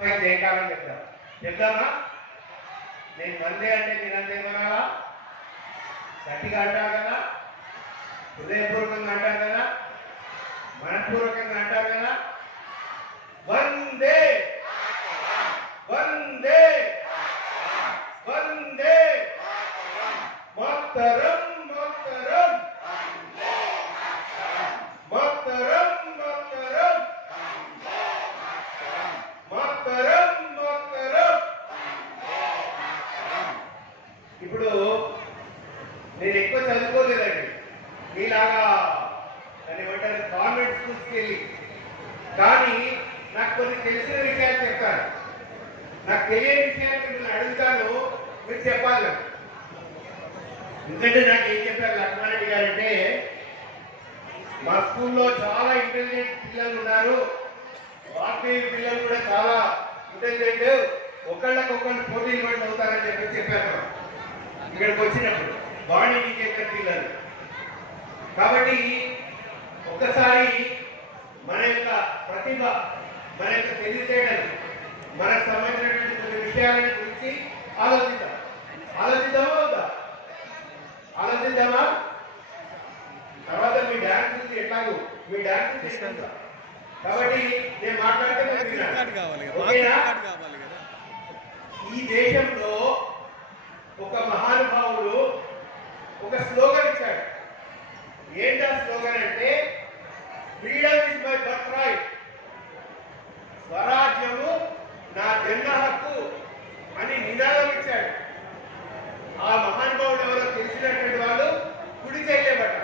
జయకాలం చెప్తాం చెప్తానా? నేను మందే అంటే మీరంతేమన్నావా గట్టిగా అంటారు కదా? హృదయపూర్వకంగా అంటారు కదా? మనపూర్వకంగా అంటారు కదా? వందే! వందే! వందే మాతరం మాతరం మాతరం మాతరం మాతరం మాతరం ఇప్పుడు నేను ఎక్కువ చదువుకోలేదండి మీలాగా దాన్ని ఏమంటారు తీసుకెళ్ళి కానీ నాకు కొన్ని తెలిసిన విషయాలు చెప్తాను నాకు తెలియని విషయాలు మిమ్మల్ని అడుగుతాను మీరు చెప్పాలి నాకు. ఎందుకంటే నాకు ఏం చెప్పారు లక్ష్మారెడ్డి గారు అంటే మా స్కూల్లో చాలా ఇంటెలిజెంట్ పిల్లలు ఉన్నారు. వాగ్దేవి పిల్లలు కూడా చాలా ఇంటెలిజెంట్ ఒకళ్ళకొకళ్ళు పోటీలు పడి అవుతారని చెప్పి చెప్పారు. ఇక్కడికి వచ్చినప్పుడు వాణి చెప్పిన పిల్లలు. కాబట్టి ఒక్కసారి మన యొక్క ప్రతిభ మన యొక్క తెలివితేటలు మనకు సంబంధించినటువంటి కొన్ని విషయాల గురించి ఆలోచిద్దాం. ఆలోచిద్దామా వద్దా? ఆలోచిద్దామా? తర్వాత మీ డాన్స్ గురించి ఎట్లాగో? మీ డాన్స్ తీసుకుంటా కాబట్టి నేను మాట్లాడితే ఈ దేశంలో ఒక మహానుభావుడు ఒక స్లోగన్ ఇచ్చాడు. ఏంటా స్లోగన్ అంటే freedom is my birth right స్వరాజ్యము నా జన్మ హక్కు అని నినాదం ఇచ్చాడు ఆ మహానుభావుడు ఎవరో తెలిసినటువంటి వాళ్ళు కుడి చేయబడ్డారు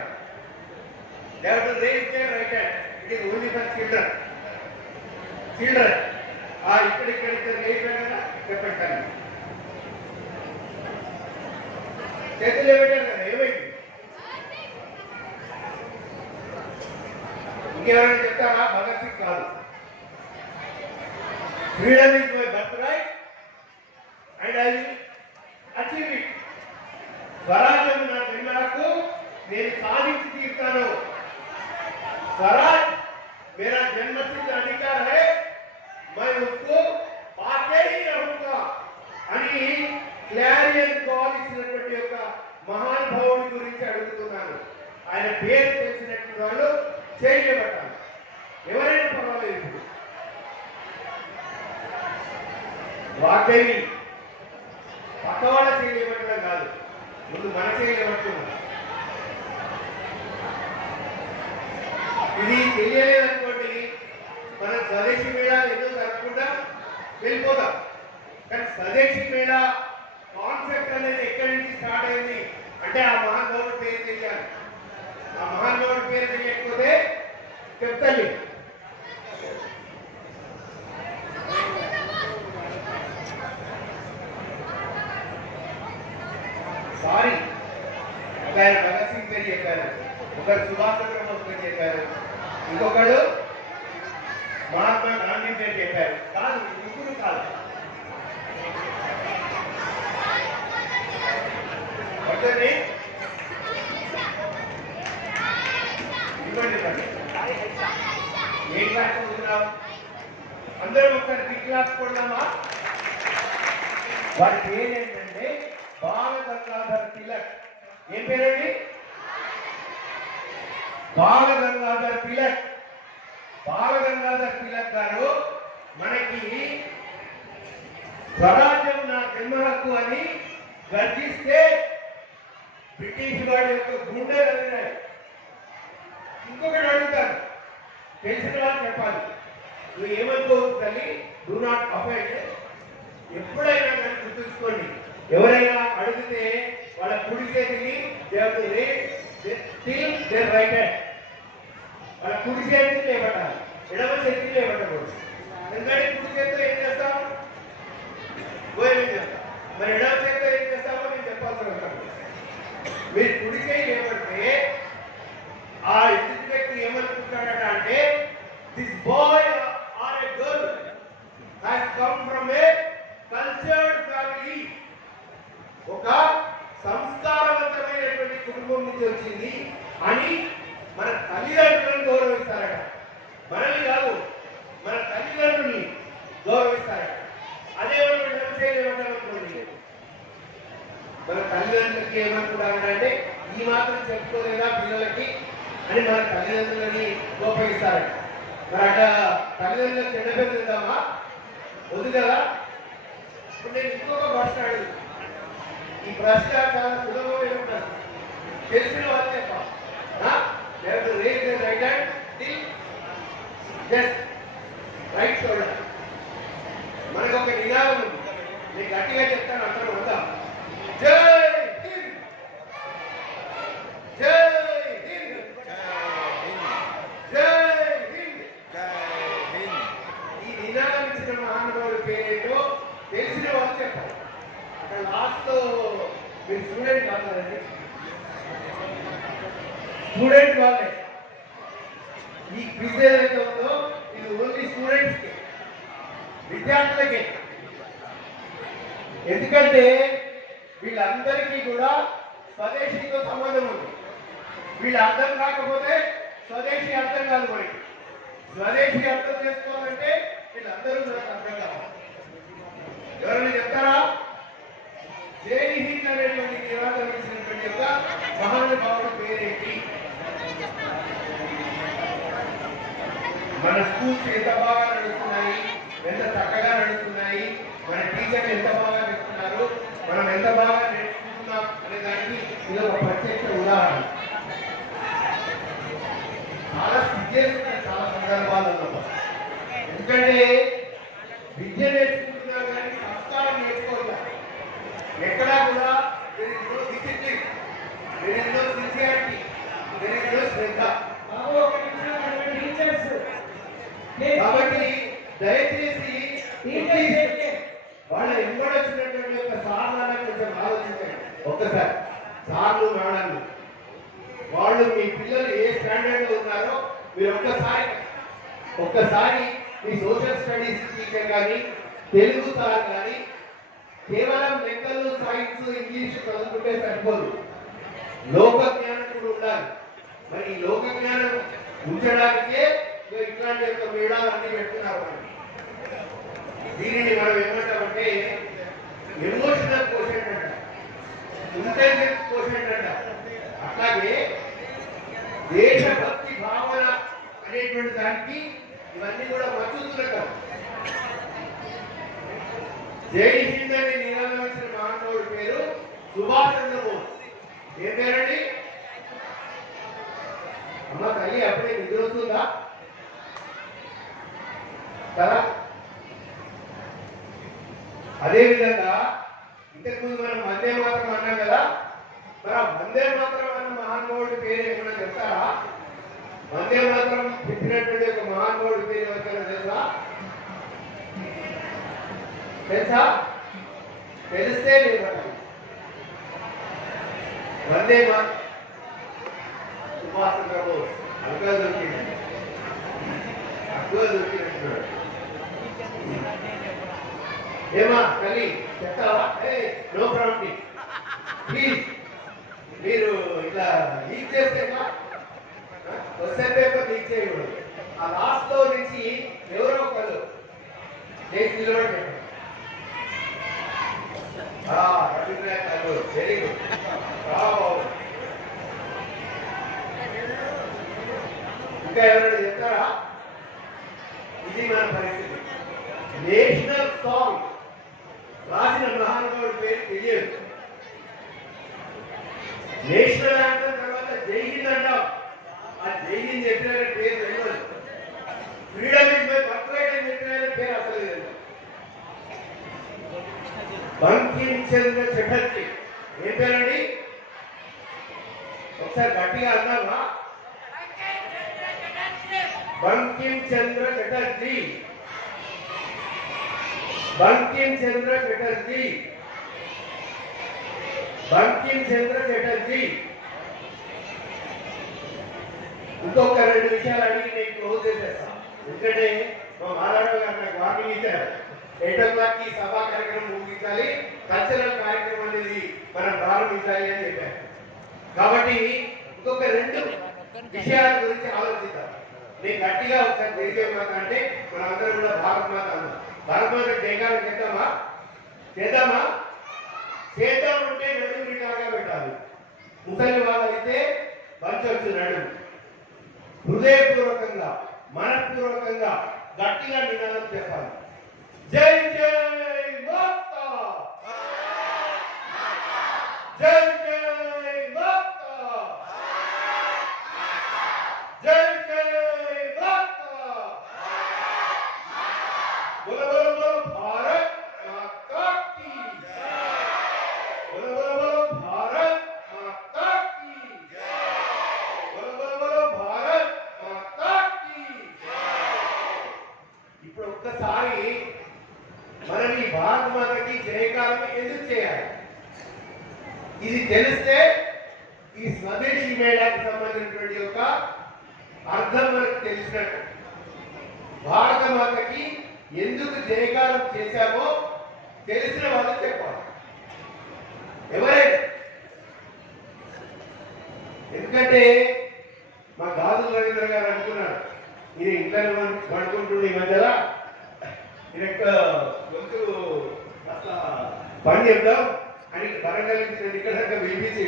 They have to raise their right hand. It is only for children. Children. ఆ ఇక్కడ ఇక్కడ ఇక్కడ రేజ్ కదా చెప్పండి కానీ చేతులు ఏమిటారు కదా ఏమైంది ఇంకెవరైనా చెప్తారా భగత్ సింగ్ కాదు freedom is my birthright and I will achieve it స్వరాజ్యం నా జన్మకు నేను సాధించి తీరుతాను स्वराज मेरा जन्मसिद्ध अधिकार है मैं उसको पाते ही रहूंगा అని క్లారియన్ కాల్ ఇచ్చినటువంటి యొక్క మహానుభావుడి గురించి అడుగుతున్నాను ఆయన పేరు తెలిసినటువంటి వాళ్ళు చేయబడ్డారు. ఎవరైనా పర్వాలేదు ఇప్పుడు. వాగ్దేవి పక్కవాళ్ళ చేయబట్టడం కాదు ముందు మన చేయబట్టున్నాం ఇది తెలియలేదనుకోండి మనం స్వదేశీ మేళా ఏదో జరగకుండా వెళ్ళిపోతాం. కానీ స్వదేశీ మేళా కాన్సెప్ట్ అనేది ఎక్కడి నుంచి స్టార్ట్ అయింది? అంటే ఆ మహానుభావుడి పేరు తెలియాలి? ఆ మహానుభావుడి పేరు తెలియకపోతే చెప్తాను సారీ ఒక ఆయన భగత్ సింగ్ పేరు చెప్పారు. ఒకరు సుభాష్ చంద్రబోస్ పేరు చెప్పారు. ఇంకొకడు మహాత్మా గాంధీ పేరు చెప్పారు. కాదు ముగ్గురు కాదు. ఒకటి ఏ అందరం ఒకసారి వారి పేరు ఏంటంటే బాల గంగాధర్ తిలక్ ఏం పేరండి బాల గంగాధర్ తిలక్ బాల గంగాధర్ తిలక్ గారు మనకి స్వరాజ్యం నా జన్మ హక్కు అని గర్జిస్తే బ్రిటిష్ వాడి యొక్క గుండె అడిగినాయి ఇంకొకటి అడుగుతారు తెలిసిన వాళ్ళు చెప్పాలి. నువ్వు ఏమనుకోవచ్చు తల్లి డూ నాట్ అఫైడ్ ఎప్పుడైనా కానీ గుర్తుంచుకోండి. ఎవరైనా అడిగితే వాళ్ళ కుడి చేతిని స్టిల్ దేర్ రైట్ హ్యాండ్ వాళ్ళ కుడి చేతిని లేపట్టాలి ఎడమ చేతిని లేపట్టకూడదు ఎందుకంటే కుడి చేతితో ఏం చేస్తాం గోయం చేస్తాం మరి ఎడమ చేతితో ఏం చేస్తామో నేను చెప్పాల్సిన మీరు కుడి చేయి లేపడితే ఆ ఎదుటి వ్యక్తి ఏమనుకుంటాడట అంటే this boy or a girl has come from a cultured family ఒక సంస్కారవంతమైనటువంటి కుటుంబం నుంచి వచ్చింది అని మన తల్లిదండ్రులను గౌరవిస్తారట మనల్ని కాదు మన తల్లిదండ్రుల్ని గౌరవిస్తారు ఇస్తారు అదే మనం ఎడమ చేయి లేవటామనుకోండి మన తల్లిదండ్రులకి ఏమనుకుంటారంటే ఈ మాత్రం చెప్పుకోలేదా పిల్లలకి అని మన తల్లిదండ్రులని కోపగిస్తారు మరి అట్లా తల్లిదండ్రులకు తిందామా వద్దు కదా ఇప్పుడు నేను ఇంకొక ప్రశ్న అడిగి. ఈ ప్రశ్న చాలా సులభమైన ప్రశ్న తెలిసిన వాళ్ళే raise right hand till just right shoulder మనకు ఒక నినాదం ఉంది. నేను గట్టిగా చెప్తాను అందరం వద్దాం జై జై హింద్ జై హింద్ ఈ నినాదం ఇచ్చిన మహానుభావుడి పేరేంటో తెలిసిన వాళ్ళు చెప్పాలి అక్కడ లాస్ట్ మీరు స్టూడెంట్ కాదండి స్టూడెంట్ వాళ్ళే. ఈ క్విజ్ ఏదైతే ఉందో ఇది ఓన్లీ స్టూడెంట్స్కి విద్యార్థులకే. ఎందుకంటే వీళ్ళందరికీ కూడా స్వదేశీతో సంబంధం ఉంది. వీళ్ళు అర్థం కాకపోతే స్వదేశీ అర్థం కాదు మనకి స్వదేశీ అర్థం చేసుకోవాలంటే వీళ్ళందరూ నాకు అర్థం కావాలి ఎవరైనా చెప్తారా? జై హింద్ అనేటువంటి నినాదం ఇచ్చినటువంటి యొక్క మహానుభావుడు పేరేంటి మన స్కూల్స్ ఎంత బాగా నడుస్తున్నాయి ఎంత చక్కగా నడుస్తున్నాయి మన టీచర్లు ఎంత బాగా చెప్తున్నారు మనం ఎంత బాగా నేర్చుకుంటున్నాం అనే దానికి ఇది ఒక ప్రత్యక్ష ఉదాహరణ చాలా విద్య చాలా సందర్భాలలో ఎందుకంటే విద్య నేర్చుకుంటున్నారు కానీ సంస్కారం నేర్చుకోవట్లేదు ఎక్కడా కూడా there is no discipline, there is no శ్రద్ధ. కాబట్టి దయచేసి? వాళ్ళ ఎంబడి వచ్చినటువంటి యొక్క సార్లను కొంచెం ఆలోచించండి. ఒక్కసారి సార్లు మేడాలు వాళ్ళు మీ పిల్లలు ఏ స్టాండర్డ్లో ఉన్నారో మీరు ఒక్కసారి ఒక్కసారి మీ సోషల్ స్టడీస్ టీచర్ కానీ తెలుగు సార్ కానీ కేవలం లెక్కలు సైన్స్ ఇంగ్లీష్ చదువుకుంటే సరిపోదు. లోక జ్ఞానం కూడా ఉండాలి. మరి ఈ లోక జ్ఞానం ఉంచడానికే ఇట్లాంటి యొక్క మేడాలన్నీ పెడుతున్నారు దీనిని మనం ఏమంటామంటే ఎమోషనల్ కోషెంట్ అంట. ఇంటెలిజెన్స్ కోషెంట్ అంట. అట్లాగే దేశభక్తి భావన అనేటువంటి దానికి ఇవన్నీ కూడా మచ్చుతున్నట్టు జై హింద్ అని నిరాకరించిన ఇచ్చిన మహానుభావుడి పేరు సుభాష్ చంద్రబోస్ ఏం పేరండి అమ్మ నిద్ర వస్తుందా కదా? అదేవిధంగా ఇంతకుముందు మనం వందే మాత్రం అన్నాం కదా మరి ఆ వందే మాత్రం అన్న మహానుభావుడి పేరు ఏమైనా చెప్తారా? వందే మాత్రం చెప్పినటువంటి ఒక మహానుభావుడి పేరు ఎవరికైనా తెలుసా? తెలుసా? తెలిస్తే లేదు వందే మా సుభాష్ చంద్రబోస్. ఏమా తల్లి చెప్తావా నో ప్రాబ్లం ప్లీజ్ మీరు ఇట్లా లీక్ చేస్తే క్వశ్చన్ పేపర్ లీక్ చేయకూడదు ఆ లాస్ట్లో నుంచి ఎవరో ఒకరు చేసి నిలబడి రవీంద్రనాథ్ ఠాగూర్ వెరీ గుడ్ ఇంకా ఎవరైనా చెప్తారా? ఇది మన పరిస్థితి. నేషనల్ సాంగ్ రాసిన మహానుభావుడి పేరు తెలియదు. నేషనల్ యాంటర్ తర్వాత జై హింద్ అంటాం. ఆ జై హింద్ చెప్పిన పేరు తెలియదు. Freedom is my birth right అని చెప్పిన పేరు అసలు లేదు. బంకిం చంద్ర చటర్జీ. ఏం పేరండి? ఒకసారి గట్టిగా అన్నామా బంకిం చంద్ర చటర్జీ. బంకిం చంద్ర చటర్జీ. బంకిం చంద్ర చటర్జీ. ఇంకొక రెండు విషయాలు అడిగి నేను క్లోజ్ చేసేస్తాను ఎందుకంటే మా మాధవరావు గారు నాకు వార్నింగ్ ఇచ్చారు. ఎయిట్ ఓ క్లాక్కి సభా కార్యక్రమం ముగించాలి. కల్చరల్ కార్యక్రమం అనేది మనం ప్రారంభించాలి అని చెప్పారు. కాబట్టి ఇంకొక రెండు విషయాల గురించి ఆలోచిద్దాం. నేను గట్టిగా ఒకసారి జరిగే మాట అంటే మనందరం కూడా భారత్ మాత అన్నాం భారతమాత జయకారం చేద్దామా? చేద్దామా? చేద్దాం ఉంటే నడుము నిటారుగా పెట్టాలి. ముసలి వాళ్ళైతే పంచవచ్చు నడుము హృదయపూర్వకంగా మనపూర్వకంగా గట్టిగా నినాదం చెప్పాలి. జై జై మాత! జై జై What ఎందుకంటే మా గాజుల రవీంద్ర గారు అనుకున్నాడు ఈయన ఇంట్లో పడుకుంటుండే ఈ మధ్యలో. ఈయన గొంతు అట్లా పని చెప్దాం అని వరంగల్ నుంచి ఇక్కడ దాకా వినిపించేది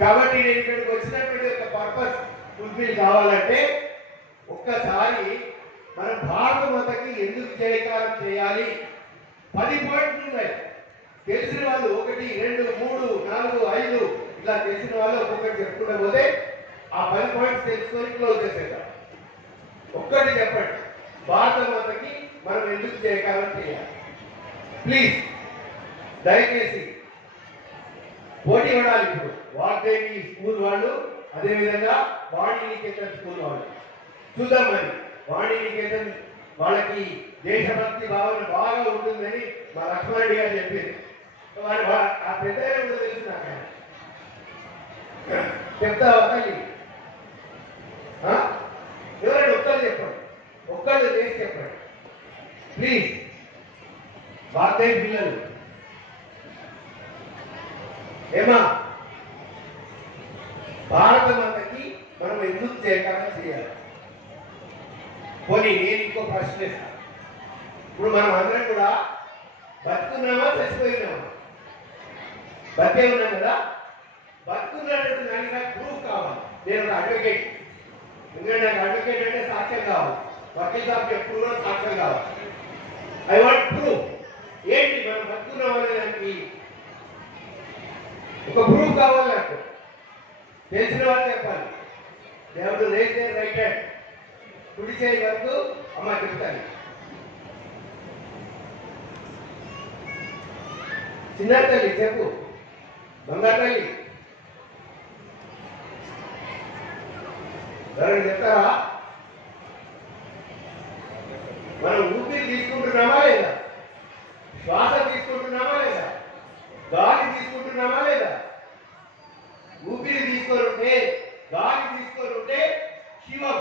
కాబట్టి నేను ఇక్కడికి వచ్చినటువంటి ఒక పర్పస్ ఫుల్ఫిల్ కావాలంటే ఒక్కసారి మన భారత మాతకి ఎందుకు జయకాలం చేయాలి? పది పాయింట్లు ఉన్నాయి. తెలిసిన వాళ్ళు ఒకటి రెండు మూడు నాలుగు ఐదు ఇట్లా చేసిన వాళ్ళు ఒక్కొక్కటి చెప్పుకుంటూ పోతే ఆ పది పాయింట్స్ తెలుసుకొని క్లోజ్ చేసేద్దాం. ఒక్కటి చెప్పండి. భారత మాతకి మనం ఎందుకు చేయకాలని చేయాలి? ప్లీజ్ దయచేసి పోటీ పడాలి ఇప్పుడు. వాగ్దేవి స్కూల్ వాళ్ళు అదేవిధంగా వాణి నికేతన్ స్కూల్ వాళ్ళు. చూద్దాం మరి. వాణి నికేతన్ వాళ్ళకి దేశభక్తి భావన బాగా ఉంటుందని మా లక్ష్మారెడ్డి గారు చెప్పింది వారి ఆ పెద్ద తెలుసు నాకు. చెప్తావా? తల్లి ఆ? ఎవరైనా ఒక్కరు చెప్పండి. ఒక్కళ్ళు చేసి చెప్పండి. ప్లీజ్ వాగ్దేవి పిల్లలు. ఏమా? భారత మాతకి మనం ఎందుకు చేయకుండా చేయాలి? పోనీ నేను ఇంకో ప్రశ్న ఇప్పుడు మనం అందరం కూడా బతుకున్నామా చచ్చిపోయినామా? బతికే ఉన్నాం కదా? బతుకున్నట్టు దానికి నాకు ప్రూఫ్ కావాలి. నేను అడ్వకేట్ ఎందుకంటే నాకు అడ్వకేట్ అంటే సాక్ష్యం కావాలి. వకీల్ సాబ్ చెప్పుకున్న సాక్ష్యం కావాలి. ఐ వాంట్ ప్రూఫ్ ఏంటి మనం బతుకున్నామనే దానికి? ఒక ప్రూఫ్ కావాలి నాకు. తెలిసిన వాళ్ళు చెప్పాలి. దేవుడు రేస్ రైట్ హ్యాండ్ కుడి చేయి వరకు అమ్మ చెప్తాను. చిన్న తల్లి చెప్పు. బంగారు తల్లి. ఎవరైనా చెప్తారా మనం ఊపిరి తీసుకుంటున్నామా లేదా శ్వాస తీసుకుంటున్నామా లేదా గాలి తీసుకుంటున్నామా లేదా ఊపిరి తీసుకొని ఉంటే గాలి తీసుకొని ఉంటే శివం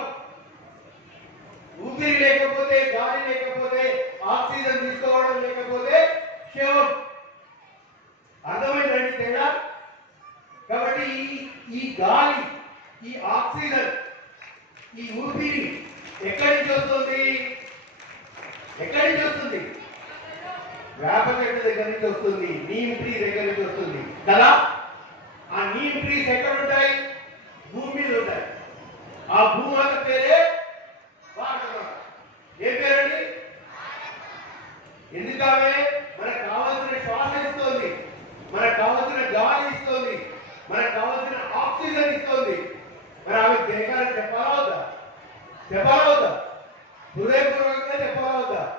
ఊపిరి లేకపోతే గాలి లేకపోతే ఆక్సిజన్ తీసుకోవడం లేకపోతే శివం అర్థమైందండి తేడా కాబట్టి ఈ ఈ గాలి ఈ ఆక్సిజన్ ఈ ఊపిరి ఎక్కడి నుంచి వస్తుంది ఎక్కడి నుంచి వస్తుంది వేప దగ్గర నుంచి వస్తుంది? నీమ్ ట్రీ దగ్గర నుంచి వస్తుంది. కదా? ఆ నీమ్ ట్రీస్ ఎక్కడ ఉంటాయి? భూమి మీద ఉంటాయి. ఆ భూమాత పేరే భారతమాత ఏ పేరండి? ఎందుకామె మనకు కావాల్సిన శ్వాస ఇస్తుంది. మనకు కావాల్సిన గాలి ఇస్తుంది. మనకు కావాల్సిన ఆక్సిజన్ ఇస్తుంది. మరి ఆమె దేహాన్ని చెప్పాలా వద్దా? చెప్పాలా వద్దా? హృదయపూర్వ చెప్పాలా వద్దా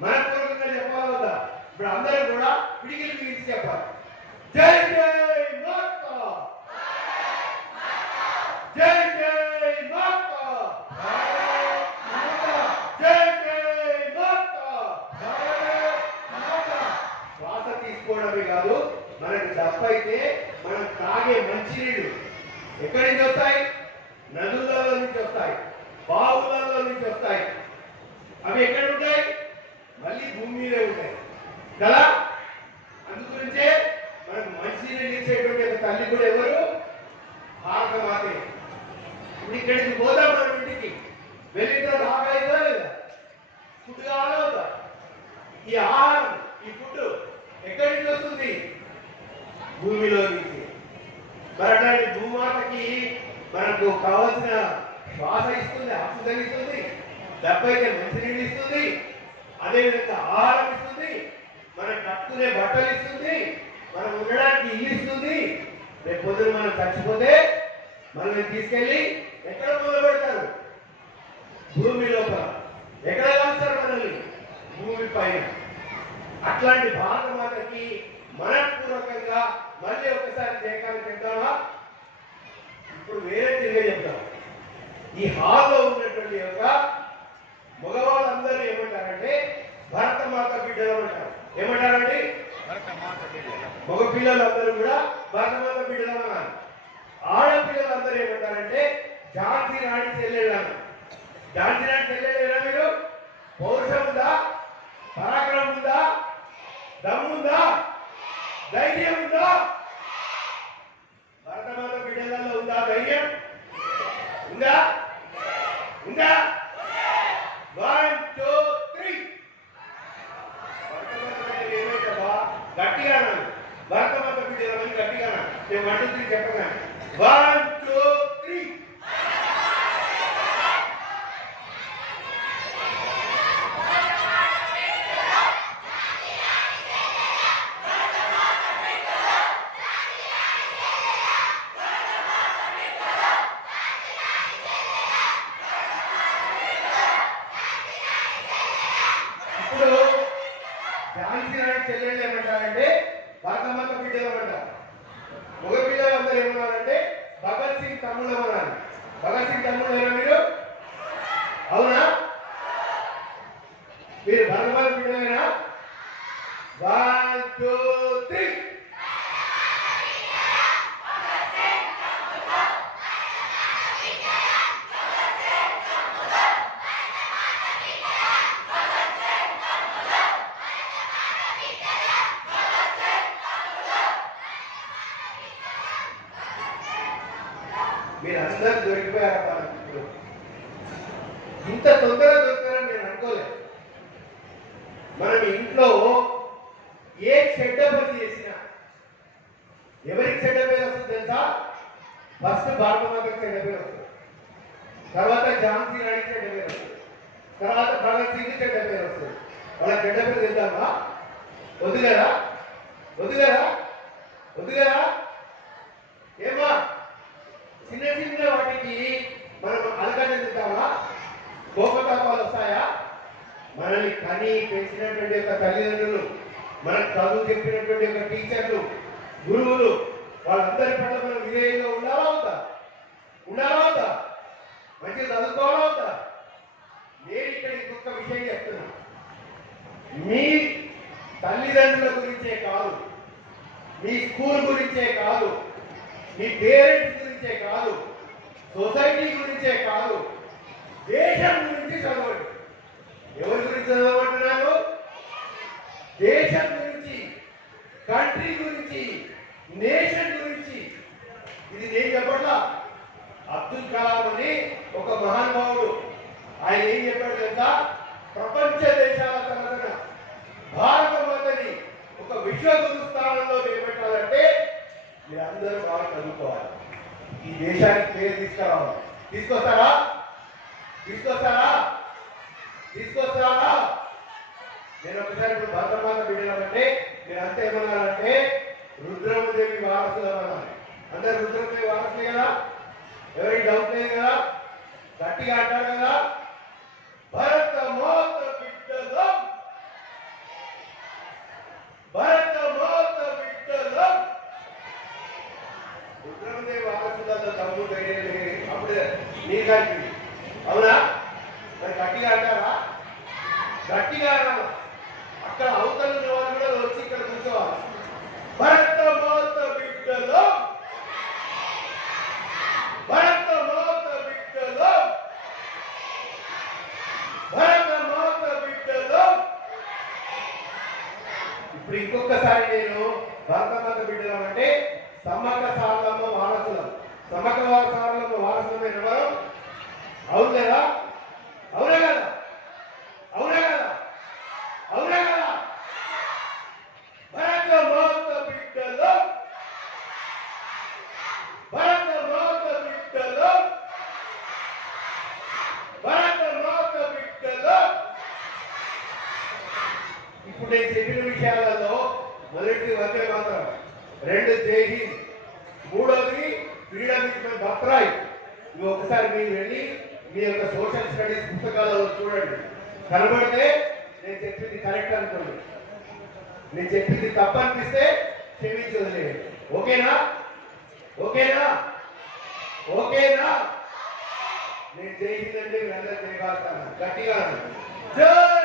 మనపూర్వకంగా చెప్పాలా వద్దా ఇప్పుడు అందరూ కూడా పిడికిలు పీల్చి చెప్పాలి. జై జై మాతా జై జై మాతా జై జై మాతా శ్వాస తీసుకోవడమే కాదు మనకు దప్పైతే మనం తాగే మంచినీళ్ళు ఎక్కడి నుంచి వస్తాయి నదులలో నుంచి వస్తాయి బావులలో నుంచి వస్తాయి అవి ఎక్కడ ఉంటాయి మళ్ళీ భూమి మీదే ఉంటాయి కదా అందుగురించే మనకు మంచినీళ్ళు ఇచ్చేటువంటి ఒక తల్లి కూడా ఎవరు భారత మాతే ఇప్పుడు ఇక్కడికి పోదాం మనం ఇంటికి వెళ్ళిన తర్వాత ఆకలిదా లేదా ఫుడ్ కావాలా వద్దా ఈ ఆహారం ఈ ఫుడ్ ఎక్కడి నుంచి వస్తుంది? భూమిలో నుంచి. మరి అట్లాంటి భూమాతకి మనకు కావలసిన శ్వాస ఇస్తుంది ఆక్సిజన్ ఇస్తుంది దెబ్బైతే మంచినీళ్ళు ఇస్తుంది అదేవిధంగా ఆహారం ఇస్తుంది మనం కట్టుకునే బట్టలు ఇస్తుంది మనం ఉండడానికి ఇల్లు ఇస్తుంది. రేపు పొద్దున మనం చచ్చిపోతే మనల్ని తీసుకెళ్ళి ఎక్కడ మొదలు పెడతారు భూమి లోపల. ఎక్కడ కాల్స్తారు మనల్ని? భూమి పైన. అట్లాంటి భారత మాతకి మనపూర్వకంగా మళ్ళీ ఒకసారి జయకాలు చెప్తామా ఇప్పుడు వేరే తిరిగే చెప్తాం ఈ హాల్లో ఉన్నటువంటి యొక్క మగవాళ్ళందరూ ఏమంటారంటే భరత మాత బిడ్డలు అంటారు. ఏమంటారండి? మగ పిల్లలందరూ కూడా భరత మాత బిడ్డలు అన్నారు. ఆడపిల్లలందరూ ఏమంటారంటే ఝాన్సీ రాణి చెల్లెళ్ళు అన్నారు ఝాన్సీ రాణి చెల్లెళ్ళేనా మీరు? పౌరుషం ఉందా? పరాక్రమం ఉందా? దమ్ముందా? ధైర్యం ఉందా భరతమాత బిడ్డలలో ఉందా ధైర్యం? ఉందా? ఉందా? వన్ టూ త్రీ భరతమాత బిడ్డలు ఏమైతే గట్టిగా అన్నాను భరతమాత బిడ్డలని గట్టిగా అన్నాను నేను వన్ టూ త్రీ చెప్పగా వన్ టూ త్రీ ఇప్పుడు ఝాన్సీ రాణి చెల్లెళ్ళు ఏమంటారంటే భరతమాత బిడ్డలు అంటారు మగ పిల్లలందరూ ఏమన్నారంటే భగత్ సింగ్ తమ్ముళ్ళు అన్నారు భగత్ సింగ్ తమ్ముళ్ళు అయినా మీరు అవునా మీరు భరతమాత బిడ్డలేనా వన్ టూ త్రీ మీరు అందరు దొరికిపోయారు మనకి ఇప్పుడు ఇంత తొందరగా దొరుకుతారని నేను అనుకోలేదు మనం ఇంట్లో ఏ చెడ్డ పని చేసినా ఎవరికి చెడ్డ పేరు వస్తుంది తెలుసా ఫస్ట్ భారతమాతకి చెడ్డ పేరు వస్తుంది తర్వాత ఝాన్సీ రాణికి చెడ్డ పేరు వస్తుంది తర్వాత భగత్ సింగ్ చెడ్డ పేరు వస్తుంది వాళ్ళ చెడ్డ పేరు తెలుద్దామా వదిలేరా? వదిలేరా? వదిలేరా? ఏమా చిన్న చిన్న వాటికి మనం అలక చెందుతామా కోపతాపాలు వస్తాయా? మనల్ని కని పెంచినటువంటి యొక్క తల్లిదండ్రులు మనకు చదువు చెప్పినటువంటి యొక్క టీచర్లు గురువులు వాళ్ళందరి పట్ల మనం విధేయంగా ఉండాలా అవుతా ఉండాలా అవుతా మంచిగా చదువుకోవాలా అవుతా నేను ఇక్కడ ఇంకొక విషయం చెప్తున్నా. మీ తల్లిదండ్రుల గురించే కాదు మీ స్కూల్ గురించే కాదు మీ పేరెంట్స్ గురించే కాదు సొసైటీ గురించే కాదు దేశం గురించి చదవండి. ఎవరి గురించి చదవమంటున్నారు? దేశం గురించి కంట్రీ గురించి నేషన్ గురించి. ఇది నేను చెప్పట్లా. అబ్దుల్ కలాం అని ఒక మహానుభావుడు. ఆయన ఏం చెప్పాడు తెలుసా? ప్రపంచ దేశాల తరగన భారత మాతని ఒక విశ్వగురు స్థానంలో నిలబెట్టాలంటే మీరందరూ బాగా చదువుకోవాలి. ఈ దేశానికి పేరు తీసుకురావాలి. తీసుకొస్తారా? తీసుకొస్తారా? తీసుకొస్తారా? నేను ఒకసారి ఇప్పుడు భద్రమాత బిడ్డలంటే మీరు అంతా ఏమన్నారంటే రుద్రమదేవి వారసులు అన్నారు. అందరు రుద్రమదేవి వారసులే కదా? ఎవరికి డౌట్ లేదు కదా? గట్టిగా అంటారు కదా? భరత మోత బిడ్డలం భరత మోత బిడ్డలం రుద్రమదేవి వారసులలో తమ్ముడు ధైర్యం అప్పుడే నీరు కాల్చింది అవునా? మరి గట్టిగా అంటారా? గట్టిగా అక్కడ అవతల వాళ్ళు కూడా వచ్చి ఇక్కడ కూర్చోవాలి. భరత మాత బిడ్డలో భరత మాత బిడ్డలో భరత మాత బిడ్డలో ఇప్పుడు ఇంకొకసారి నేను భరతమాత బిడ్డలం అంటే సమ్మక్క సారలమ్మ వారసులం సమ్మక్క వార సారలమ్మ వారసులమైన ఎవరు అవును కదా అవునా కదా అవునా కదా అవునా కదా ఇప్పుడు చెప్పిన విషయాలలో మొదటిది వందే మాత్రం. రెండు జై మూడోది ఫ్రీడమ్ ఇస్ మై బర్త్రాయ్ ఇవి ఒకసారి మీరు వెళ్ళి మీ యొక్క సోషల్ స్టడీస్ పుస్తకాలలో చూడండి. కనబడితే నేను చెప్పింది కరెక్ట్ అనుకోండి. నేను చెప్పింది తప్పు అనిపిస్తే ఓకేనా? ఓకేనా? ఓకేనా? నేను జై హింద్ అంటే మీరందరూ జై భారత గట్టిగా జై!